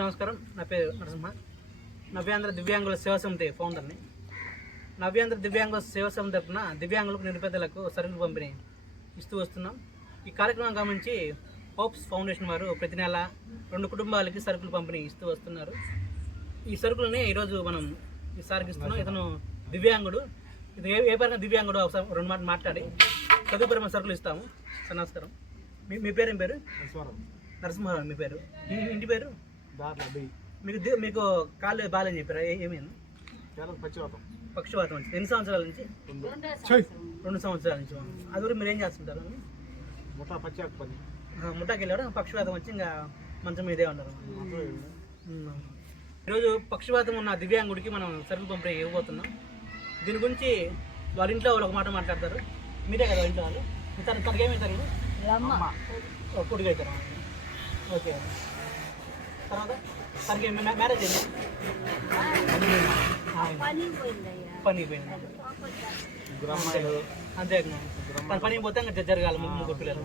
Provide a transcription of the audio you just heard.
నమస్కారం. నా పేరు నరసింహ. నవ్యాంధ్ర దివ్యాంగుల సేవా సమితి ఫౌండర్ని నవ్యాంధ్ర దివ్యాంగుల సేవా సమితి తరపున దివ్యాంగులకు నిరుపేదలకు సరుకులు పంపిణీ ఇస్తూ వస్తున్నాం. ఈ కార్యక్రమం గమనించి హోప్స్ ఫౌండేషన్ వారు ప్రతి నెల రెండు కుటుంబాలకి సరుకులు పంపిణీ ఇస్తూ వస్తున్నారు. ఈ సరుకులని ఈరోజు మనం ఈ సార్కి ఇస్తున్నాం ఇతను దివ్యాంగుడు. ఇది ఏ ఏ పరంగా దివ్యాంగుడు ఒకసారి రెండు మాటలు మాట్లాడి చదువుపరమైన సరుకులు ఇస్తాము. సార్ నమస్కారం. మీ మీ పేరు ఏం పేరు? నరసింహారావు. మీ పేరు. ఇంటి పేరు? మీకు ది- మీకు కాళ్ళు బాగాలని చెప్పారా? ఏ- ఏమైంది? పచ్చివాతం పక్షవాతం. నుంచి ఎన్ని సంవత్సరాల నుంచి? రెండు. సంవత్సరాల నుంచి అది కూడా మీరు ఏం చేస్తుంటారు ముఠా పచ్చాకు పని. ఆ, ముఠాకి వెళ్ళాడు. పక్షవాతం వచ్చి ఇంకా మంచం మీదే ఉన్నారు ఉమ్. ఈరోజు పక్షవాతం ఉన్న దివ్యాంగుడికి మనం సరుకులు పంపిణీ ఇవ్వబోతున్నాం దీని గురించి వాళ్ళ ఇంట్లో వాళ్ళు ఒక మాట మాట్లాడతారు. మీరే కదా వాళ్ళ ఇంట్లో వాళ్ళు. తన తనకి ఏమవుతారు కొడుకు అవుతారు ఓకే. తర్వాత తనకి మ్యారేజ్ అయింది? పని పోయింది? అంతే. పని పోతే ఇంకా జరగాలి ముగ్గురు పిల్లలు.